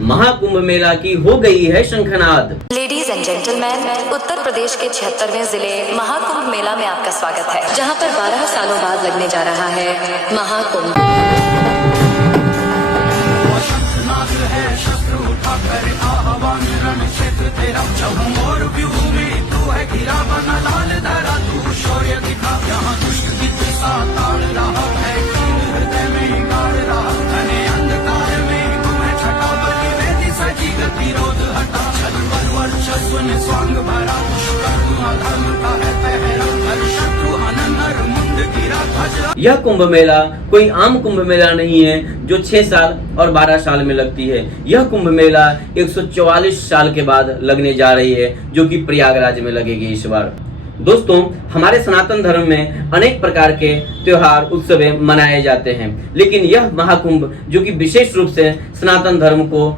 महाकुंभ मेला की हो गई है शंखनाद। Ladies and gentleman, Uttar Pradesh के 76वें जिले महाकुंभ मेला में आपका स्वागत है, जहां पर 12 सालों बाद लगने जा रहा है महाकुंभ। यह कुंभ मेला कोई आम कुंभ मेला नहीं है जो 6 साल और 12 साल में लगती है। यह कुंभ मेला 144 साल के बाद लगने जा रही है, जो कि प्रयागराज में लगेगी इस बार। दोस्तों, हमारे सनातन धर्म में अनेक प्रकार के त्योहार उत्सव मनाए जाते हैं, लेकिन यह महाकुंभ जो कि विशेष रूप से सनातन धर्म को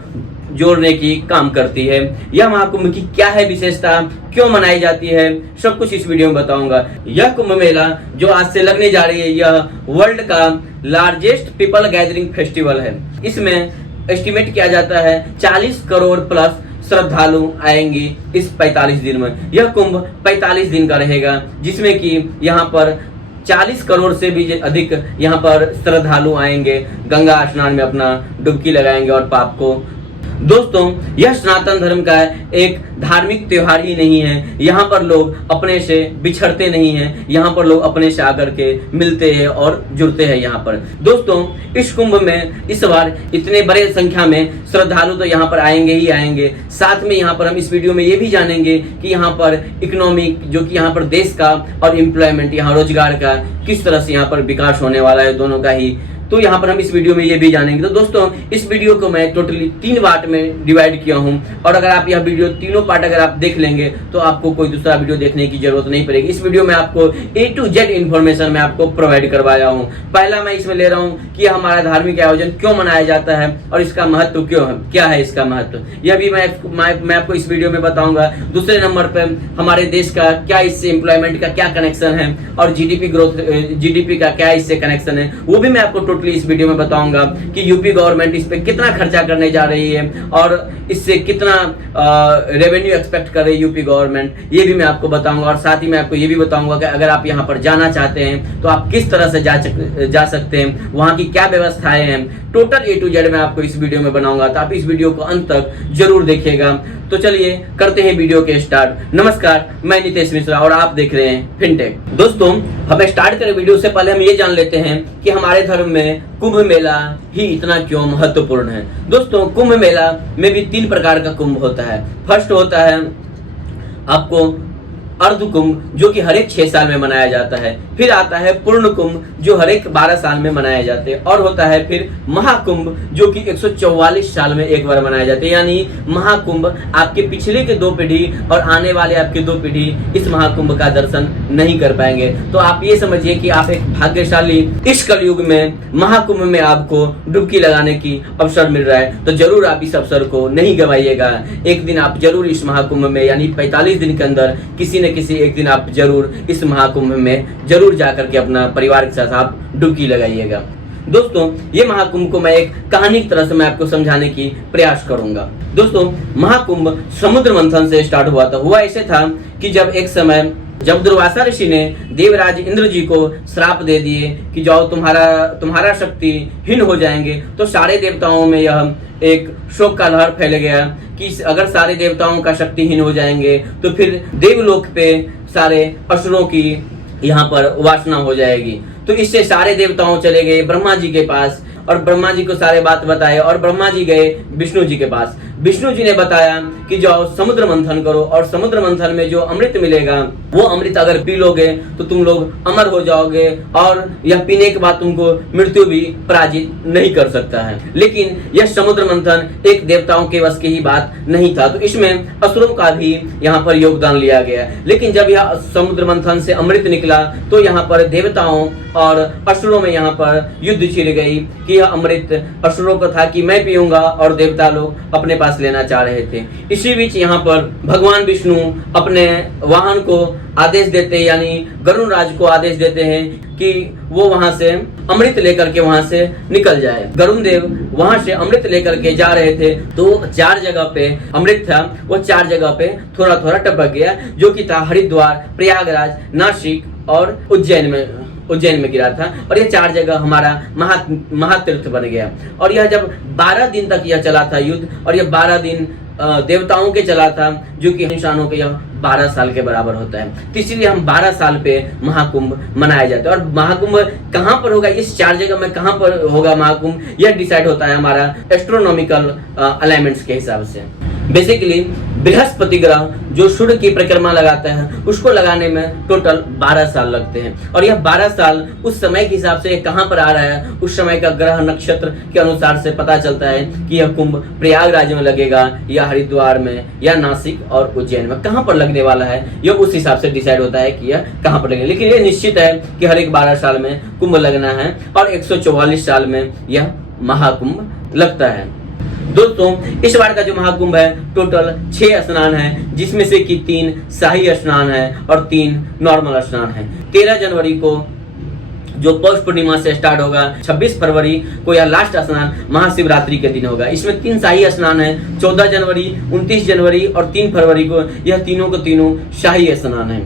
जोड़ने की काम करती है। यह महाकुंभ की क्या है विशेषता, क्यों मनाई जाती है, सब कुछ इस वीडियो में बताऊंगा। यह कुंभ मेला जो आज से लगने जा रही है, यह वर्ल्ड का लार्जेस्ट पीपल गैदरिंग फेस्टिवल है। इसमें एस्टिमेट किया जाता है 40 करोड़ प्लस श्रद्धालु आएंगे इस 45 दिन में। यह कुंभ 45 दिन का रहेगा, जिसमें कि यहाँ पर 40 करोड़ से भी अधिक यहाँ पर श्रद्धालु आएंगे, गंगा स्नान में अपना डुबकी लगाएंगे और पाप को। दोस्तों, यह सनातन धर्म का एक धार्मिक त्योहार ही नहीं है। यहाँ पर लोग अपने से बिछड़ते नहीं हैं, यहाँ पर लोग अपने से आकर के मिलते हैं और जुड़ते हैं यहाँ पर। दोस्तों, इस कुंभ में इस बार इतने बड़े संख्या में श्रद्धालु तो यहाँ पर आएंगे ही आएंगे। साथ में यहाँ पर हम इस वीडियो में ये भी जानेंगे कि यहाँ पर इकोनॉमिक जो कि यहाँ पर देश का और एम्प्लॉयमेंट, यहाँ रोजगार का किस तरह से यहाँ पर विकास होने वाला है, दोनों का ही। तो यहाँ पर हम इस वीडियो में ये भी जानेंगे। तो दोस्तों, इस वीडियो को मैं टोटली 3 पार्ट में डिवाइड किया हूँ, और अगर आप यह वीडियो तीनों पार्ट अगर आप देख लेंगे तो आपको कोई दूसरा वीडियो देखने की जरूरत नहीं पड़ेगी। इस वीडियो में आपको A to Z इन्फॉर्मेशन मैं आपको प्रोवाइड करवाया हूँ। पहला मैं इसमें ले रहा हूँ कि हमारा धार्मिक आयोजन क्यों मनाया जाता है और इसका महत्व क्यों है, क्या है इसका महत्व, यह भी मैं आपको इस वीडियो में बताऊंगा। दूसरे नंबर पर हमारे देश का क्या इससे एम्प्लॉयमेंट का क्या कनेक्शन है, और जीडीपी ग्रोथ, जीडीपी का क्या इससे कनेक्शन है, वो भी मैं आपको इस वीडियो में बताऊंगा कि यूपी गवर्नमेंट इस पे कितना खर्चा करने जा रही है और इससे कितना रेवेन्यू एक्सपेक्ट कर रही है यूपी गवर्नमेंट, ये भी मैं आपको बताऊंगा। और साथ ही मैं आपको ये भी बताऊंगा कि अगर आप यहाँ पर जाना चाहते हैं तो आप किस तरह से जा सकते हैं, वहाँ की क्या व्यवस्थाएं हैं, टोटल A to Z मैं आपको इस वीडियो में बनाऊंगा। तो आप इस वीडियो को अंत तक जरूर देखिएगा। तो चलिए करते हैं वीडियो के स्टार्ट। नमस्कार, मैं नितेश मिश्रा और आप देख रहे हैं फिनटेक। दोस्तों, हम स्टार्ट करें वीडियो से पहले हम ये जान लेते हैं कि हमारे धर्म में कुंभ मेला ही इतना क्यों महत्वपूर्ण है। दोस्तों, कुंभ मेला में भी 3 प्रकार का कुंभ होता है। फर्स्ट होता है आपको अर्ध कुंभ, जो कि हर एक 6 साल में मनाया जाता है। फिर आता है पूर्ण कुंभ, जो हर एक 12 साल में मनाए जाते हैं। और होता है फिर महाकुंभ, जो कि 144 साल में एक बार मनाए जाते हैं। यानी महाकुंभ आपके पिछले के 2 पीढ़ी और आने वाले आपके 2 पीढ़ी इस महाकुंभ का दर्शन नहीं कर पाएंगे। तो आप ये समझिए कि आप एक भाग्यशाली, इस कलयुग में महाकुंभ में आपको डुबकी लगाने की अवसर मिल रहा है। तो जरूर आप इस अवसर को नहीं गवाइएगा। एक दिन आप जरूर इस महाकुंभ में, यानी 45 दिन के अंदर किसी न किसी एक दिन आप जरूर इस महाकुंभ में जरूर जाकर के अपना परिवार के साथ आप डुबकी लगाइएगा। दोस्तों, ये महाकुंभ को मैं एक कहानी की तरह से मैं आपको समझाने की प्रयास करूंगा। दोस्तों, महाकुंभ समुद्र मंथन से स्टार्ट हुआ था। हुआ ऐसे था कि जब एक समय जब दुर्वासा ऋषि ने देवराज इंद्र जी को श्राप दे दिए कि जाओ तुम्हारा शक्ति हीन हो जाएंगे, तो सारे देवताओं में यह एक शोक का लहर फैल गया कि अगर सारे देवताओं का शक्तिहीन हो जाएंगे तो फिर देवलोक पे सारे असुरों की यहाँ पर वासना हो जाएगी। तो इससे सारे देवताओं चले गए ब्रह्मा जी के पास, और ब्रह्मा जी को सारे बात बताए, और ब्रह्मा जी गए विष्णु जी के पास। विष्णु जी ने बताया कि जाओ समुद्र मंथन करो, और समुद्र मंथन में जो अमृत मिलेगा वो अमृत अगर पी लोगे तो तुम लोग अमर हो जाओगे, और यह पीने के बाद तुमको मृत्यु भी पराजित नहीं कर सकता है। लेकिन यह समुद्र मंथन एक देवताओं के वश की ही बात नहीं था, तो इसमें असुरों का भी यहाँ पर योगदान लिया गया। लेकिन जब यह समुद्र मंथन से अमृत निकला तो यहाँ पर देवताओं और असुरों में यहाँ पर युद्ध छिड़ गई कि यह अमृत असुरों को था कि मैं पीऊंगा और देवता लोग अपने पास सांस लेना चाह रहे थे। इसी बीच यहाँ पर भगवान विष्णु अपने वाहन को आदेश देते हैं, यानी गरुणराज को आदेश देते हैं कि वो वहां से अमृत लेकर के वहां से निकल जाए। गरुण देव वहां से अमृत लेकर के जा रहे थे तो 4 जगह पे अमृत था, वो 4 जगह पे थोड़ा थोड़ा टपक गया, जो कि था हरिद्वार, प्रयागराज, नासिक और उज्जैन में गिरा था। और ये 4 जगह हमारा महातीर्थ बन गया। और यह जब 12 दिन तक यह चला था युद्ध, और यह 12 दिन देवताओं के चला था, जो कि इंसानों के यह 12 साल के बराबर होता है। तो इसीलिए हम 12 साल पे महाकुंभ मनाया जाता है। और महाकुंभ कहाँ पर होगा, इस 4 जगह में कहाँ पर होगा महाकुंभ, यह डिसाइड होता है हमारा एस्ट्रोनॉमिकल अलाइनमेंट्स के हिसाब से। बेसिकली बृहस्पति ग्रह जो सूर्य की परिक्रमा लगाता है, उसको लगाने में टोटल 12 साल लगते हैं। और यह 12 साल उस समय के हिसाब से कहाँ पर आ रहा है, उस समय का ग्रह नक्षत्र के अनुसार से पता चलता है कि यह कुंभ प्रयागराज में लगेगा या हरिद्वार में या नासिक और उज्जैन में, कहाँ पर लगने वाला है यह उस हिसाब से डिसाइड होता है कि यह कहाँ पर लगेगा। लेकिन यह निश्चित है कि हर एक 12 साल में कुंभ लगना है और 144 साल में यह महाकुंभ लगता है। दोस्तों, इस बार का जो महाकुंभ है टोटल 6 स्नान है, जिसमें से कि 3 शाही स्नान है और 3 नॉर्मल स्नान है। 13 जनवरी को जो पौष पूर्णिमा से स्टार्ट होगा, 26 फरवरी को यह लास्ट स्नान महाशिवरात्रि के दिन होगा। इसमें 3 शाही स्नान है, 14 जनवरी, 29 जनवरी और 3 फरवरी को यह तीनों को तीनों शाही स्नान है।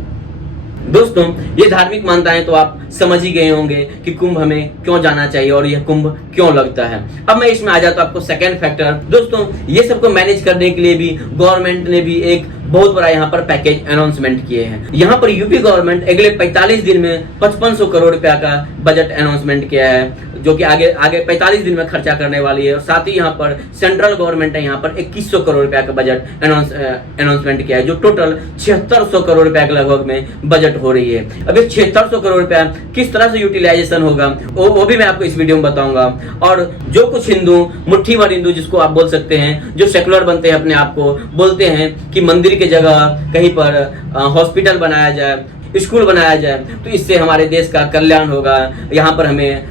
दोस्तों, ये धार्मिक मान्यताएं तो आप समझ ही गए होंगे कि कुंभ हमें क्यों जाना चाहिए और यह कुंभ क्यों लगता है। अब मैं इसमें आ जाता हूं आपको सेकंड फैक्टर। दोस्तों, ये सबको मैनेज करने के लिए भी गवर्नमेंट ने भी एक बहुत बड़ा यहाँ पर पैकेज अनाउंसमेंट किए हैं। यहाँ पर यूपी गवर्नमेंट अगले 45 दिन में 5500 करोड़ रुपया का बजट अनाउंसमेंट किया है, जो कि आगे 45 दिन में खर्चा करने वाली है। और साथ ही यहाँ पर सेंट्रल गवर्नमेंट ने यहाँ पर 2100 करोड़ रुपया का बजट अनाउंसमेंट किया है, जो टोटल 7600 करोड़ रुपया के लगभग में बजट हो रही है। अब ये 7600 करोड़ रुपया किस तरह से यूटिलाइजेशन होगा वो भी मैं आपको इस वीडियो में बताऊंगा। और जो कुछ हिंदू, मुट्ठी भर हिंदू जिसको आप बोल सकते हैं, जो सेकुलर बनते हैं, अपने आप को बोलते हैं कि मंदिर के जगह कहीं पर हॉस्पिटल बनाया जाए, स्कूल बनाया जाए, तो इससे हमारे देश का कल्याण होगा, यहाँ पर हमें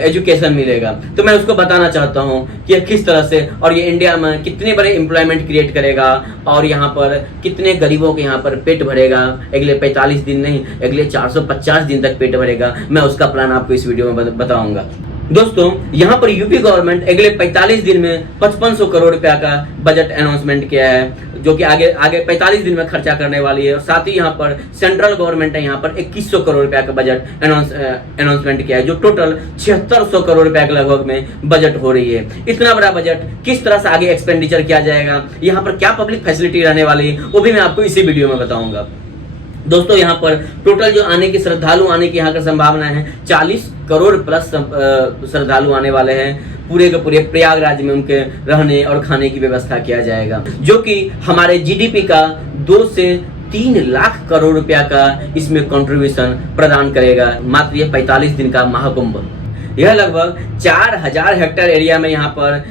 एजुकेशन मिलेगा। तो मैं उसको बताना चाहता हूँ कि यह किस तरह से, और ये इंडिया में कितने बड़े एम्प्लॉयमेंट क्रिएट करेगा और यहाँ पर कितने गरीबों के यहाँ पर पेट भरेगा। अगले 45 दिन नहीं, अगले 450 दिन तक पेट भरेगा। मैं उसका प्लान आपको इस वीडियो में बताऊंगा। दोस्तों, यहाँ पर यूपी गवर्नमेंट अगले 45 दिन में 5500 करोड़ रुपया का बजट अनाउंसमेंट किया है, जो कि आगे 45 दिन में खर्चा करने वाली है। और साथ ही यहाँ पर सेंट्रल गवर्नमेंट ने यहाँ पर 2100 करोड़ रुपया का बजट अनाउंसमेंट किया है, जो टोटल 7600 करोड़ रुपया के लगभग में बजट हो रही है। इतना बड़ा बजट किस तरह से आगे एक्सपेंडिचर किया जाएगा, यहाँ पर क्या पब्लिक फैसिलिटी रहने वाली है, वो भी मैं आपको इसी वीडियो में बताऊंगा। दोस्तों, यहाँ पर टोटल जो आने के श्रद्धालु आने की यहाँ का संभावना है 40 करोड़ प्लस श्रद्धालु आने वाले हैं। पूरे के पूरे प्रयागराज में उनके रहने और खाने की व्यवस्था किया जाएगा, जो कि हमारे जीडीपी का 2 से 3 लाख करोड़ रुपया का इसमें कंट्रीब्यूशन प्रदान करेगा। मात्र ये 45 दिन का महाकुंभ, यह लगभग 4000 हेक्टेयर एरिया में यहाँ पर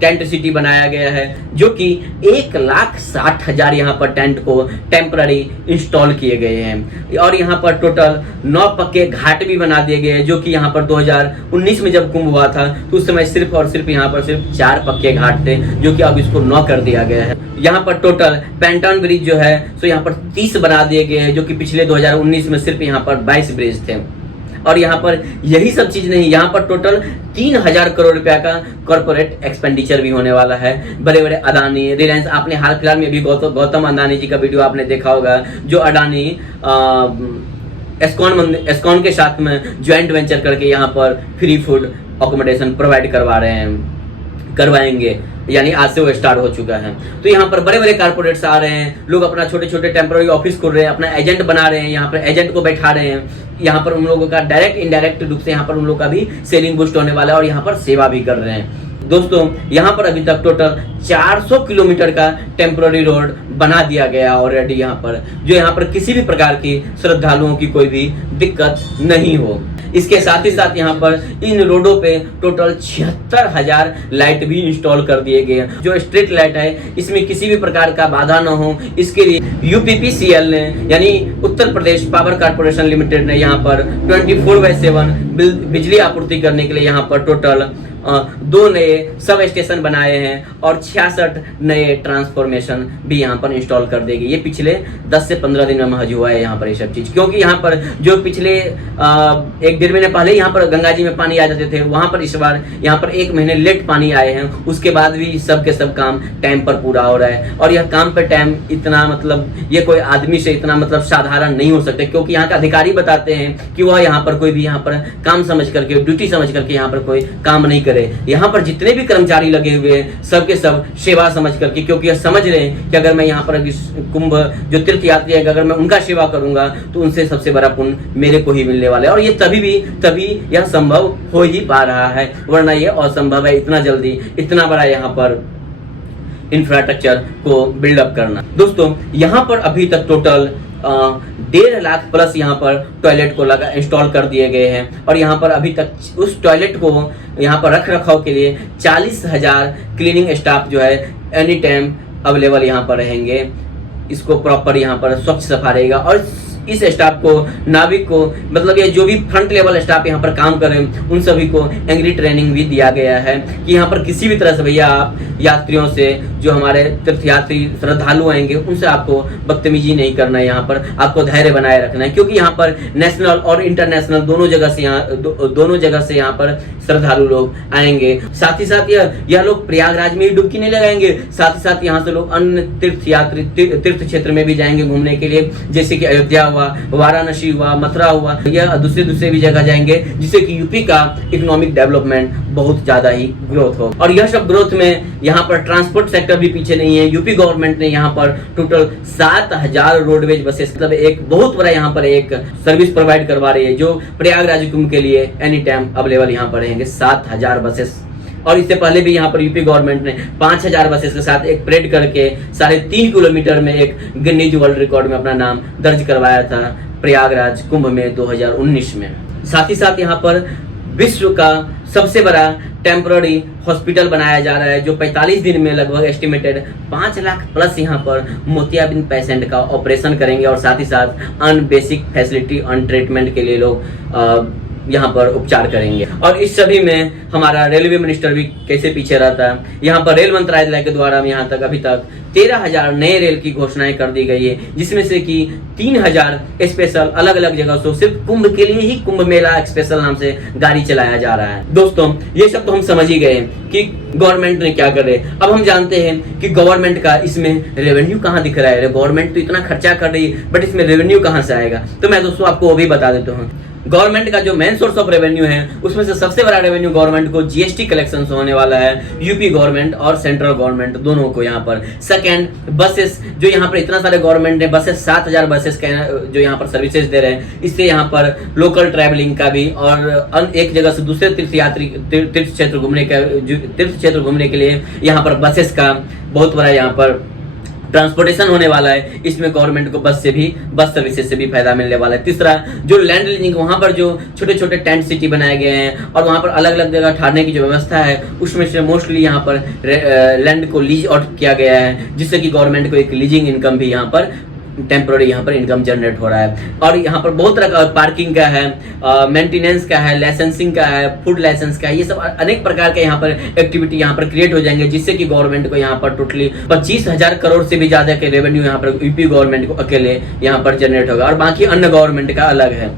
टेंट सिटी बनाया गया है, जो कि 1,60,000 यहाँ पर टेंट को टेम्पररी इंस्टॉल किए गए हैं। और यहाँ पर टोटल 9 पक्के घाट भी बना दिए गए हैं, जो कि यहाँ पर 2019 में जब कुंभ हुआ था तो उस समय सिर्फ और सिर्फ यहाँ पर सिर्फ 4 पक्के घाट थे, जो कि अब इसको 9 कर दिया गया है। यहाँ पर टोटल पेंटन ब्रिज जो है सो यहाँ पर 30 बना दिए गए हैं, जो कि पिछले 2019 में सिर्फ यहाँ पर 22 ब्रिज थे। और यहाँ पर यही सब चीज नहीं, यहाँ पर टोटल 3000 करोड़ रुपया का कॉर्पोरेट एक्सपेंडिचर भी होने वाला है। बड़े बड़े अडानी, रिलायंस, आपने हाल फिलहाल में भी गौतम अडानी जी का वीडियो आपने देखा होगा, जो अडानी एस्कॉन के साथ में ज्वाइंट वेंचर करके यहाँ पर फ्री फूड अकोमोडेशन प्रोवाइड करवाएंगे, यानी आज से वो स्टार्ट हो चुका है। तो यहाँ पर बड़े बड़े कारपोरेट्स आ रहे हैं, लोग अपना छोटे छोटे टेम्पररी ऑफिस खोल रहे हैं, अपना एजेंट बना रहे हैं, यहाँ पर एजेंट को बैठा रहे हैं। यहाँ पर उन लोगों का डायरेक्ट इनडायरेक्ट रूप से यहाँ पर उन लोगों का भी सेलिंग बूस्ट होने वाला है और यहाँ पर सेवा भी कर रहे हैं। दोस्तों, यहाँ पर अभी तक टोटल 400 किलोमीटर का टेम्पररी रोड बना दिया गया ऑलरेडी यहाँ पर, जो यहाँ पर किसी भी प्रकार की श्रद्धालुओं की कोई भी दिक्कत नहीं हो। इसके साथ ही साथ यहाँ पर इन रोडों पे टोटल 76,000 लाइट भी इंस्टॉल कर दिए गए हैं। जो स्ट्रीट लाइट है इसमें किसी भी प्रकार का बाधा न हो, इसके लिए यूपीपीसीएल ने, यानी Uttar Pradesh power corporation limited ने यहाँ पर 24/7 बिजली आपूर्ति करने के लिए यहाँ पर टोटल 2 नए सब स्टेशन बनाए हैं और 66 नए ट्रांसफॉर्मेशन भी यहाँ पर इंस्टॉल कर देगी। ये पिछले 10 से 15 दिन में महज हुआ है यहाँ पर ये सब चीज़, क्योंकि यहाँ पर जो पिछले 1-1.5 महीने पहले यहाँ पर गंगा जी में पानी आ जाते थे, वहाँ पर इस बार यहाँ पर 1 महीने लेट पानी आए हैं। उसके बाद भी सब के सब काम टाइम पर पूरा हो रहा है और यह काम पे टाइम इतना मतलब ये कोई आदमी से इतना मतलब साधारण नहीं हो सकता, क्योंकि यहाँ का अधिकारी बताते हैं कि वह यहाँ पर कोई भी यहाँ पर काम समझ करके, ड्यूटी समझ करके यहाँ पर कोई काम नहीं करे। यहाँ पर जितने भी कर्मचारी लगे हुए हैं सबके सब सेवा समझ करके, क्योंकि यह समझ रहे हैं कि अगर मैं यहाँ पर कुंभ जो तीर्थ यात्री है अगर मैं उनका सेवा करूंगा तो उनसे सबसे बड़ा पुण्य मेरे को ही मिलने वाला है। और ये तभी यह संभव हो ही पा रहा है, वरना ये असंभव है इतना जल्दी इतना बड़ा यहाँ पर इंफ्रास्ट्रक्चर को बिल्डअप करना। दोस्तों यहाँ पर अभी तक टोटल 1.5 लाख प्लस यहाँ पर टॉयलेट को इंस्टॉल कर दिए गए हैं और यहाँ पर अभी तक उस टॉयलेट को यहाँ पर रख रखाव के लिए 40,000 क्लीनिंग स्टाफ जो है एनी टाइम अवेलेबल यहाँ पर रहेंगे। इसको प्रॉपर यहाँ पर स्वच्छ सफा रहेगा और इस स्टाफ को, नाविक को, मतलब ये जो भी फ्रंट लेवल स्टाफ यहाँ पर काम कर रहे हैं उन सभी को एंग्री ट्रेनिंग भी दिया गया है कि यहाँ पर किसी भी तरह से भैया आप यात्रियों से, जो हमारे तीर्थयात्री श्रद्धालु आएंगे उनसे आपको बदतमीजी नहीं करना है, यहाँ पर आपको धैर्य बनाए रखना है, क्योंकि यहाँ पर नेशनल और इंटरनेशनल दोनों जगह से यहाँ पर श्रद्धालु लोग आएंगे। साथ ही साथ यह लोग प्रयागराज में ही डुबकी नहीं लगाएंगे, साथ ही साथ यहाँ से लोग अन्य तीर्थ क्षेत्र में भी जाएंगे घूमने के लिए, जैसे कि अयोध्या हुआ, वाराणसी हुआ, मथुरा हुआ, या दूसरे भी जगह जाएंगे, जिससे कि यूपी का इकोनॉमिक डेवलपमेंट बहुत ज्यादा ही ग्रोथ हो। और यह सब ग्रोथ में यहाँ पर ट्रांसपोर्ट सेक्टर भी पीछे नहीं है। यूपी गवर्नमेंट ने यहाँ पर टोटल 7,000 रोडवेज बसेस, मतलब एक बहुत बड़ा यहाँ पर एक सर्विस प्रोवाइड करवा रही है, जो प्रयागराज कुंभ के लिए एनी टाइम अवेलेबल यहाँ पर रहेंगे 7,000 बसेस। और इससे पहले भी यहाँ पर यूपी गवर्नमेंट ने 5,000 बसेस के साथ एक परेड करके 3.5 किलोमीटर में एक गिनीज वर्ल्ड रिकॉर्ड में अपना नाम दर्ज करवाया था प्रयागराज कुंभ में 2019 में। साथ ही साथ यहाँ पर विश्व का सबसे बड़ा टेम्पररी हॉस्पिटल बनाया जा रहा है, जो 45 दिन में लगभग एस्टिमेटेड 5 लाख प्लस यहाँ पर मोतियाबिंद पेशेंट का ऑपरेशन करेंगे और साथ ही साथ अन बेसिक फैसिलिटी अन ट्रीटमेंट के लिए लोग यहाँ पर उपचार करेंगे। और इस सभी में हमारा रेलवे मिनिस्टर भी कैसे पीछे रहता है। यहाँ पर रेल मंत्रालय के द्वारा यहाँ तक अभी तक 13,000 नए रेल की घोषणाएं कर दी गई है, जिसमें से कि 3,000 स्पेशल अलग अलग जगह से सिर्फ कुंभ के लिए ही कुंभ मेला स्पेशल नाम से गाड़ी चलाया जा रहा है। दोस्तों ये सब तो हम समझ ही गए कि गवर्नमेंट ने क्या कर रहे। अब हम जानते हैं कि गवर्नमेंट का इसमें रेवेन्यू कहाँ दिख रहा है। गवर्नमेंट तो इतना खर्चा कर रही है, बट इसमें रेवेन्यू कहाँ से आएगा, तो मैं दोस्तों आपको वो भी बता देता हूँ। गवर्नमेंट का जो मेन सोर्स ऑफ रेवेन्यू है उसमें से सबसे बड़ा रेवेन्यू गवर्नमेंट को जीएसटी कलेक्शन से होने वाला है, यूपी गवर्नमेंट और सेंट्रल गवर्नमेंट दोनों को यहाँ पर। सेकंड, बसेस, जो यहाँ पर इतना सारे गवर्नमेंट ने बसेस 7,000 बसेस का जो यहाँ पर सर्विसेज दे रहे हैं, इससे यहाँ पर लोकल ट्रैवलिंग का भी और एक जगह से दूसरे तीर्थ क्षेत्र घूमने के लिए यहाँ पर बसेस का बहुत बड़ा यहाँ पर ट्रांसपोर्टेशन होने वाला है। इसमें गवर्नमेंट को बस सर्विसेज से भी फायदा मिलने वाला है। तीसरा, जो लैंड लीजिंग, वहाँ पर जो छोटे छोटे टेंट सिटी बनाए गए हैं और वहाँ पर अलग अलग जगह ठहरने की जो व्यवस्था है, उसमें से मोस्टली यहाँ पर लैंड को लीज आउट किया गया है, जिससे कि गवर्नमेंट को एक लीजिंग इनकम भी यहाँ पर टेम्पोररी यहाँ पर इनकम जनरेट हो रहा है। और यहाँ पर बहुत तरह का पार्किंग का है, मेंटेनेंस का है, लाइसेंसिंग का है, फूड लाइसेंस का है, ये सब अनेक प्रकार के यहाँ पर एक्टिविटी यहाँ पर क्रिएट हो जाएंगे, जिससे कि गवर्नमेंट को यहाँ पर टोटली 25,000 करोड़ से भी ज्यादा के रेवेन्यू यहाँ पर यूपी गवर्नमेंट को अकेले यहाँ पर जनरेट होगा। और बाकी अन्य गवर्नमेंट का अलग है।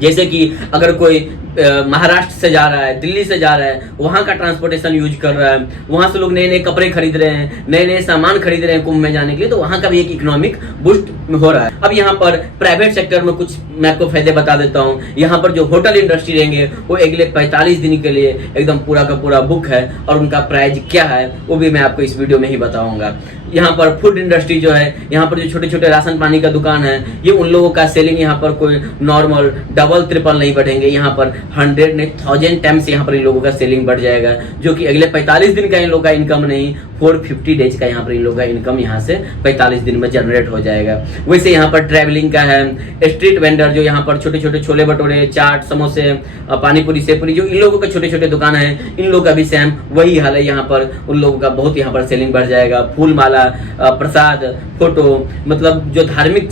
जैसे कि अगर कोई महाराष्ट्र से जा रहा है, दिल्ली से जा रहा है, वहाँ का ट्रांसपोर्टेशन यूज कर रहा है, वहाँ से लोग नए नए कपड़े खरीद रहे हैं, नए नए सामान खरीद रहे हैं कुंभ में जाने के लिए, तो वहाँ का भी एक इकोनॉमिक बूस्ट हो रहा है। अब यहाँ पर प्राइवेट सेक्टर में कुछ मैं आपको फायदे बता देता हूँ। यहाँ पर जो होटल इंडस्ट्री रहेंगे वो अगले 45 दिन के लिए एकदम पूरा का पूरा बुक है, और उनका प्राइस क्या है वो भी मैं आपको इस वीडियो में ही बताऊंगा। यहाँ पर फूड इंडस्ट्री जो है, यहाँ पर जो छोटे छोटे राशन पानी का दुकान है, ये उन लोगों का सेलिंग यहाँ पर कोई नॉर्मल डबल ट्रिपल नहीं बढ़ेंगे, यहाँ पर 100 नहीं 1000 टाइम्स यहाँ पर इन लोगों का सेलिंग बढ़ जाएगा, जो कि अगले 45 दिन का इन लोगों का इनकम नहीं 450 डेज का यहाँ पर इन लोगों का इनकम यहाँ से 45 दिन में जनरेट हो जाएगा। वैसे यहाँ पर ट्रैवलिंग का है, स्ट्रीट वेंडर जो यहाँ पर छोटे छोटे छोले भटूरे, चाट, समोसे, पानीपुरी, सेपुरी, जो इन लोगों के छोटे छोटे दुकान है, इन लोगों का भी सेम वही हाल है। यहाँ पर उन लोगों का बहुत यहाँ पर सेलिंग बढ़ जाएगा। फूल माला, प्रसाद, फोटो, मतलब जो धार्मिक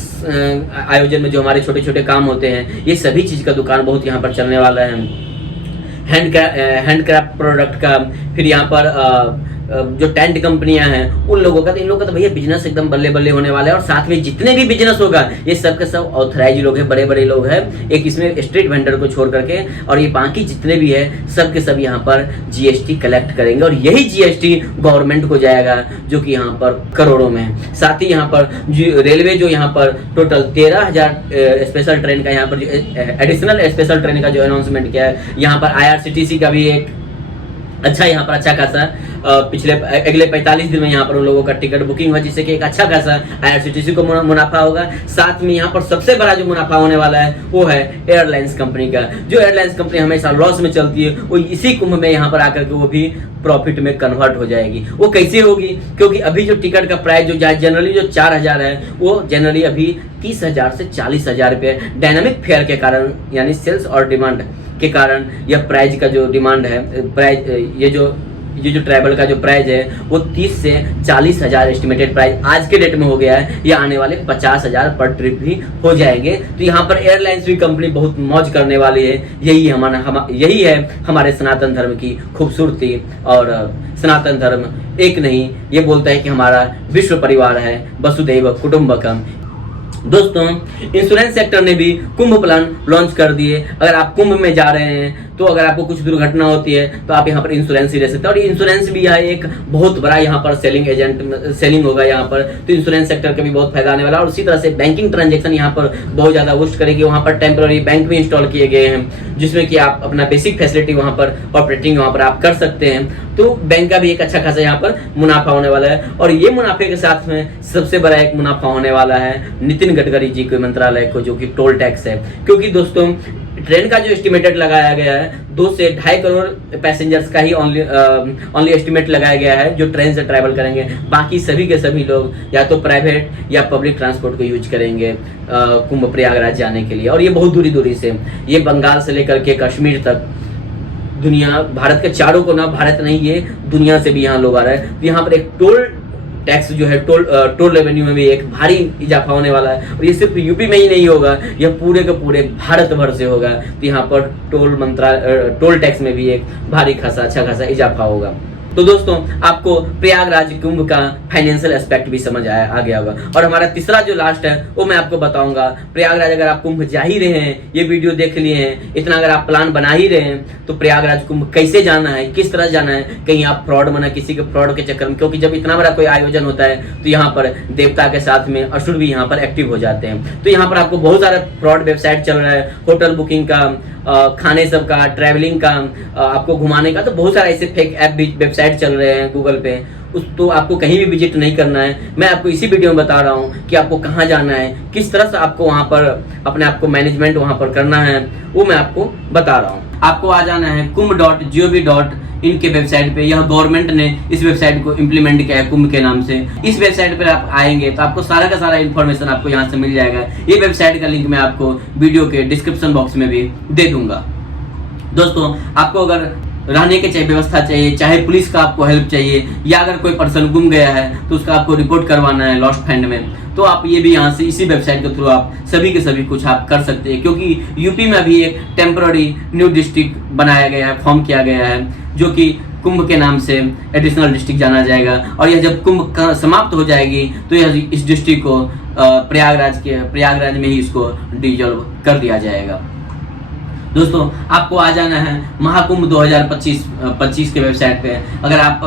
आयोजन में जो हमारे छोटे छोटे काम होते हैं, ये सभी चीज का दुकान बहुत यहाँ पर चलने वाला है। हैंडक्राफ्ट प्रोडक्ट का, फिर यहाँ पर जो टेंट कंपनियां हैं उन लोगों का, तो इन लोगों का तो भैया बिजनेस एकदम बल्ले बल्ले होने वाला है। और साथ में जितने भी बिजनेस होगा ये सब के सब ऑथराइज लोग हैं, बड़े बड़े लोग हैं, एक इसमें स्ट्रीट वेंडर को छोड़ करके, और ये बाकी जितने भी है सब के सब यहाँ पर जीएसटी कलेक्ट करेंगे, और यही जीएसटी गवर्नमेंट को जाएगा जो कि यहाँ पर करोड़ों में है। साथ ही यहाँ पर रेलवे जो यहाँ पर टोटल 13,000 स्पेशल ट्रेन का यहाँ पर एडिशनल स्पेशल ट्रेन का जो अनाउंसमेंट किया है, यहाँ पर IRCTC का भी एक अच्छा यहाँ पर अच्छा खासा पिछले अगले 45 दिन में यहाँ पर उन लोगों का टिकट बुकिंग हुआ, जिससे कि एक अच्छा खासा IRCTC को मुनाफा होगा। साथ में यहाँ पर सबसे बड़ा जो मुनाफा होने वाला है वो है एयरलाइंस कंपनी का। जो एयरलाइंस कंपनी हमेशा लॉस में चलती है वो इसी कुंभ में यहाँ पर आकर के वो भी प्रॉफिट में कन्वर्ट हो जाएगी। वो कैसे होगी? क्योंकि अभी जो टिकट का प्राइस जो जनरली जो 4,000 है वो जनरली अभी 30,000 से 40,000 रुपये डायनामिक फेयर के कारण, यानी सेल्स और डिमांड के कारण यह प्राइस का जो डिमांड है, प्राइस ये जो ट्रैवल का जो प्राइस है वो 30 से 40,000 एस्टिमेटेड प्राइस आज के डेट में हो गया है। ये आने वाले 50,000 पर ट्रिप भी हो जाएंगे। तो यहाँ पर एयरलाइंस भी कंपनी बहुत मौज करने वाली है। यही है हमारे सनातन धर्म की खूबसूरती। और सनातन धर्म एक नहीं, ये बोलता है कि हमारा विश्व परिवार है, वसुदैव कुटुंबकम। दोस्तों, इंश्योरेंस सेक्टर ने भी कुंभ प्लान लॉन्च कर दिए। अगर आप कुंभ में जा रहे हैं तो अगर आपको कुछ दुर्घटना होती है तो आप यहाँ पर इंश्योरेंस ही ले सकते हैं। और इंश्योरेंस भी यहाँ एक बहुत बड़ा यहाँ पर सेलिंग होगा यहाँ पर, तो इंश्योरेंस सेक्टर का भी बहुत फायदा आने वाला है। और उसी तरह से बैंकिंग ट्रांजेक्शन यहाँ पर बहुत ज्यादा बूस्ट करेगी। वहाँ पर टेम्पररी बैंक भी इंस्टॉल किए गए हैं, जिसमें कि आप अपना बेसिक फैसिलिटी वहाँ पर ऑपरेटिंग वहाँ पर आप कर सकते हैं। तो बैंक का भी एक अच्छा खासा यहाँ पर मुनाफा होने वाला है। और ये मुनाफे के साथ में सबसे बड़ा एक मुनाफा होने वाला है नितिन गडकरी जी के मंत्रालय को, जो कि टोल टैक्स है। क्योंकि दोस्तों ट्रेन का जो एस्टिमेटेड लगाया गया है 2 से 2.5 करोड़ पैसेंजर्स का ही ओनली एस्टिमेट लगाया गया है जो ट्रेन से ट्रैवल करेंगे। बाकी सभी के सभी लोग या तो प्राइवेट या पब्लिक ट्रांसपोर्ट को यूज करेंगे कुंभ प्रयागराज जाने के लिए। और ये बहुत दूरी से, ये बंगाल से लेकर के कश्मीर तक दुनिया, भारत के चारों को ना, भारत नहीं ये दुनिया से भी यहाँ लोग आ रहे हैं। तो यहाँ पर एक टोल टैक्स जो है टोल रेवेन्यू में भी एक भारी इजाफा होने वाला है। और ये सिर्फ यूपी में ही नहीं होगा, यह पूरे के पूरे भारत भर से होगा। तो यहाँ पर टोल टैक्स में भी एक भारी खासा अच्छा खासा इजाफा होगा। तो दोस्तों, आपको प्रयागराज कुंभ का फाइनेंशियल एस्पेक्ट भी समझ आ गया होगा। और हमारा तीसरा जो लास्ट है वो मैं आपको बताऊंगा। प्रयागराज अगर आप कुंभ जा ही रहे हैं, ये वीडियो देख लिए हैं, इतना अगर आप प्लान बना ही रहे हैं, तो प्रयागराज कुंभ कैसे जाना है, किस तरह जाना है, कहीं आप फ्रॉड बना किसी के फ्रॉड के चक्कर में। क्योंकि जब इतना बड़ा कोई आयोजन होता है तो यहाँ पर देवता के साथ में असुर भी यहाँ पर एक्टिव हो जाते हैं। तो यहाँ पर आपको बहुत सारा फ्रॉड वेबसाइट चल रहा है, होटल बुकिंग का, खाने सब का, ट्रैवलिंग का, आपको घुमाने का, तो बहुत सारे ऐसे फेक ऐप भी वेबसाइट चल रहे हैं गूगल पे। तो आपको कहीं भी विजिट नहीं करना है। मैं आपको इसी वीडियो में बता रहा हूँ कि आपको कहाँ जाना है, किस तरह से आपको वहाँ पर अपने आप को मैनेजमेंट वहाँ पर करना है, वो मैं आपको बता रहा हूँ। आपको आ जाना है kumbh.gov.in के वेबसाइट पे। यह गवर्नमेंट ने इस वेबसाइट को इम्प्लीमेंट किया है कुंभ के नाम से। इस वेबसाइट पर आप आएंगे तो आपको सारा का सारा इन्फॉर्मेशन आपको यहाँ से मिल जाएगा। ये वेबसाइट का लिंक मैं आपको वीडियो के डिस्क्रिप्शन बॉक्स में भी दे दूंगा। दोस्तों, आपको अगर रहने की व्यवस्था चाहिए, चाहे पुलिस का आपको हेल्प चाहिए, या अगर कोई पर्सन गुम गया है तो उसका आपको रिपोर्ट करवाना है लॉस्ट फाइंड में, तो आप ये भी यहाँ से इसी वेबसाइट के थ्रू आप सभी के सभी कुछ आप कर सकते हैं। क्योंकि यूपी में अभी एक टेम्पररी न्यू डिस्ट्रिक्ट बनाया गया है, फॉर्म किया गया है, जो कि कुंभ के नाम से एडिशनल डिस्ट्रिक्ट जाना जाएगा। और यह जब कुंभ समाप्त हो जाएगी तो यह इस डिस्ट्रिक्ट को प्रयागराज में ही इसको डिजॉल्व कर दिया जाएगा। दोस्तों, आपको आ जाना है महाकुंभ 2025 के वेबसाइट पे। अगर आप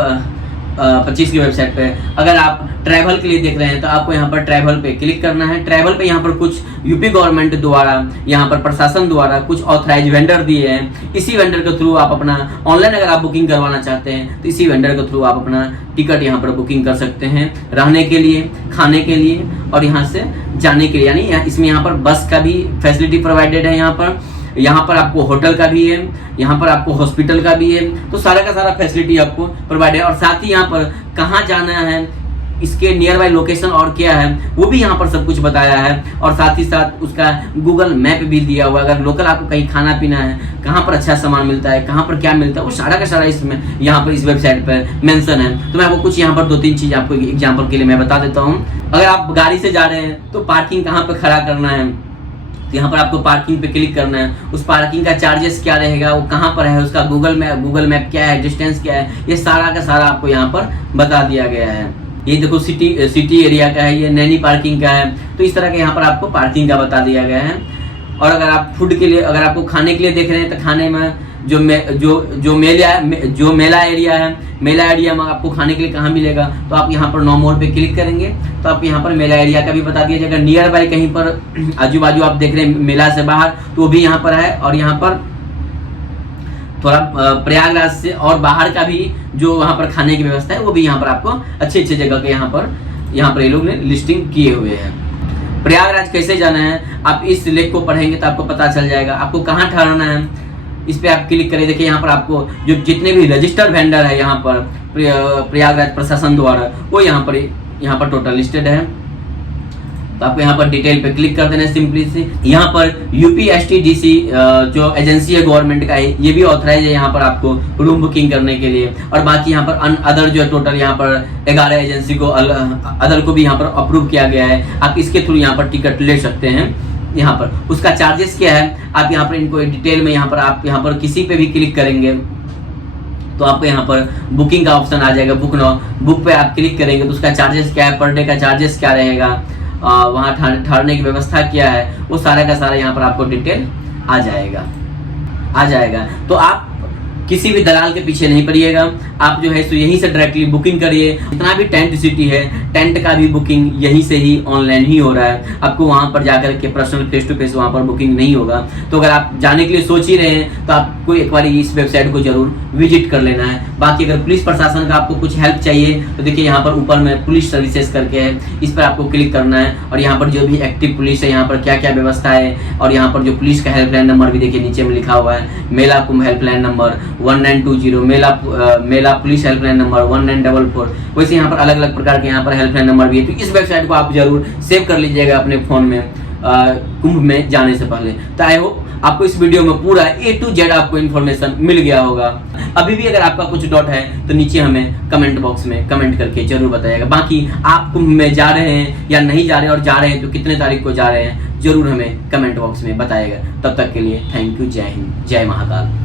25 की वेबसाइट पे अगर आप ट्रैवल के लिए देख रहे हैं तो आपको यहाँ पर ट्रैवल पे क्लिक करना है। ट्रैवल पे यहाँ पर कुछ यूपी गवर्नमेंट द्वारा, यहाँ पर प्रशासन द्वारा कुछ ऑथराइज वेंडर दिए हैं। इसी वेंडर के थ्रू आप अपना ऑनलाइन अगर आप बुकिंग करवाना चाहते हैं तो इसी वेंडर के थ्रू आप अपना टिकट यहाँ पर बुकिंग कर सकते हैं, रहने के लिए, खाने के लिए और यहाँ से जाने के लिए। यानी इसमें यहाँ पर बस का भी फैसिलिटी प्रोवाइडेड है। यहाँ पर आपको होटल का भी है, यहाँ पर आपको हॉस्पिटल का भी है। तो सारा का सारा फैसिलिटी आपको प्रोवाइड है। और साथ ही यहाँ पर कहाँ जाना है, इसके नियर बाय लोकेशन और क्या है वो भी यहाँ पर सब कुछ बताया है। और साथ ही साथ उसका गूगल मैप भी दिया हुआ है। अगर लोकल आपको कहीं खाना पीना है, कहाँ पर अच्छा सामान मिलता है, कहाँ पर क्या मिलता है, वो सारा का सारा इसमें यहाँ पर इस वेबसाइट पर मेंशन है। तो मैं आपको कुछ यहाँ पर 2-3 चीज़ आपको एग्जाम्पल के लिए मैं बता देता हूँ। अगर आप गाड़ी से जा रहे हैं तो पार्किंग कहाँ पर खड़ा करना है, तो यहाँ पर आपको पार्किंग पे क्लिक करना है। उस पार्किंग का चार्जेस क्या रहेगा, वो कहाँ पर है, उसका गूगल मैप क्या है, डिस्टेंस क्या है, ये सारा का सारा आपको यहाँ पर बता दिया गया है। ये देखो सिटी एरिया का है, ये नैनी पार्किंग का है। तो इस तरह के यहाँ पर आपको पार्किंग का बता दिया गया है। और अगर आप फूड के लिए, अगर आपको खाने के लिए देख रहे हैं तो खाने में जो मेला एरिया है, मेला एरिया में आपको खाने के लिए कहाँ मिलेगा, तो आप यहाँ पर नो मोर पे क्लिक करेंगे तो आप यहाँ पर मेला एरिया का भी बता दिया जाएगा। नियर बाय कहीं पर आजू बाजू आप देख रहे हैं मेला से बाहर, तो वो भी यहाँ पर है। और यहाँ पर थोड़ा प्रयागराज से और बाहर का भी जो वहाँ पर खाने की व्यवस्था है वो भी यहाँ पर आपको अच्छे जगह के यहाँ पर ये लोग ने लिस्टिंग किए हुए हैं। प्रयागराज कैसे जाना है, आप इस लेख को पढ़ेंगे तो आपको पता चल जाएगा। आपको कहाँ ठहरना है, इस पे आप क्लिक करें। देखिए यहाँ पर आपको जो जितने भी रजिस्टर्ड वेंडर है यहाँ पर प्रयागराज प्रशासन द्वारा, वो यहाँ पर टोटल लिस्टेड है। तो आपको यहाँ पर डिटेल पे क्लिक कर देना है सिंपली से। यहाँ पर UPSTDC जो एजेंसी है गवर्नमेंट का है, ये भी ऑथराइज है यहाँ पर आपको रूम बुकिंग करने के लिए। और बाकी यहाँ पर अदर जो है टोटल यहाँ पर 11 एजेंसी को अदर को भी यहाँ पर अप्रूव किया गया है। आप इसके थ्रू यहाँ पर टिकट ले सकते हैं। यहाँ पर उसका चार्जेस क्या है, आप यहाँ पर इनको डिटेल में यहाँ पर आप यहाँ पर किसी पे भी क्लिक करेंगे तो आपको यहाँ पर बुकिंग का ऑप्शन आ जाएगा। बुक पे आप क्लिक करेंगे तो उसका चार्जेस क्या है, पर डे का चार्जेस क्या रहेगा, वहाँ ठहरने की व्यवस्था क्या है, वो सारा का सारा यहाँ पर आपको डिटेल आ जाएगा। तो आप किसी भी दलाल के पीछे नहीं पड़िएगा, आप जो है सो यहीं से डायरेक्टली बुकिंग करिए। जितना भी टेंट सिटी है, टेंट का भी बुकिंग यहीं से ही ऑनलाइन ही हो रहा है। आपको वहां पर जाकर के पर्सनल फेस टू फेस वहां पर बुकिंग नहीं होगा। तो अगर आप जाने के लिए सोच ही रहे हैं तो आपको एक बार इस वेबसाइट को जरूर विजिट कर लेना है। बाकी अगर पुलिस प्रशासन का आपको कुछ हेल्प चाहिए तो देखिए यहाँ पर ऊपर में पुलिस सर्विसेज करके है, इस पर आपको क्लिक करना है। और यहाँ पर जो भी एक्टिव पुलिस है, यहाँ पर क्या क्या व्यवस्था है, और यहाँ पर जो पुलिस का हेल्पलाइन नंबर भी देखिए नीचे में लिखा हुआ है। मेला कुंभ हेल्पलाइन नंबर 1920, मेला पुलिस हेल्पलाइन नंबर 1944। वैसे यहाँ पर अलग अलग प्रकार के यहाँ पर हेल्पलाइन नंबर भी है। तो इस वेबसाइट को आप जरूर सेव कर लीजिएगा अपने फोन में कुंभ में जाने से पहले। तो आई होप आपको इस वीडियो में पूरा A to Z आपको इन्फॉर्मेशन मिल गया होगा। अभी भी अगर आपका कुछ डाउट है तो नीचे हमें कमेंट बॉक्स में कमेंट करके जरूर बताइएगा। बाकी आप कुंभ में जा रहे हैं या नहीं जा रहे हैं, और जा रहे हैं तो कितने तारीख को जा रहे हैं, जरूर हमें कमेंट बॉक्स में बताइएगा। तब तक के लिए थैंक यू। जय हिंद, जय महाकाल।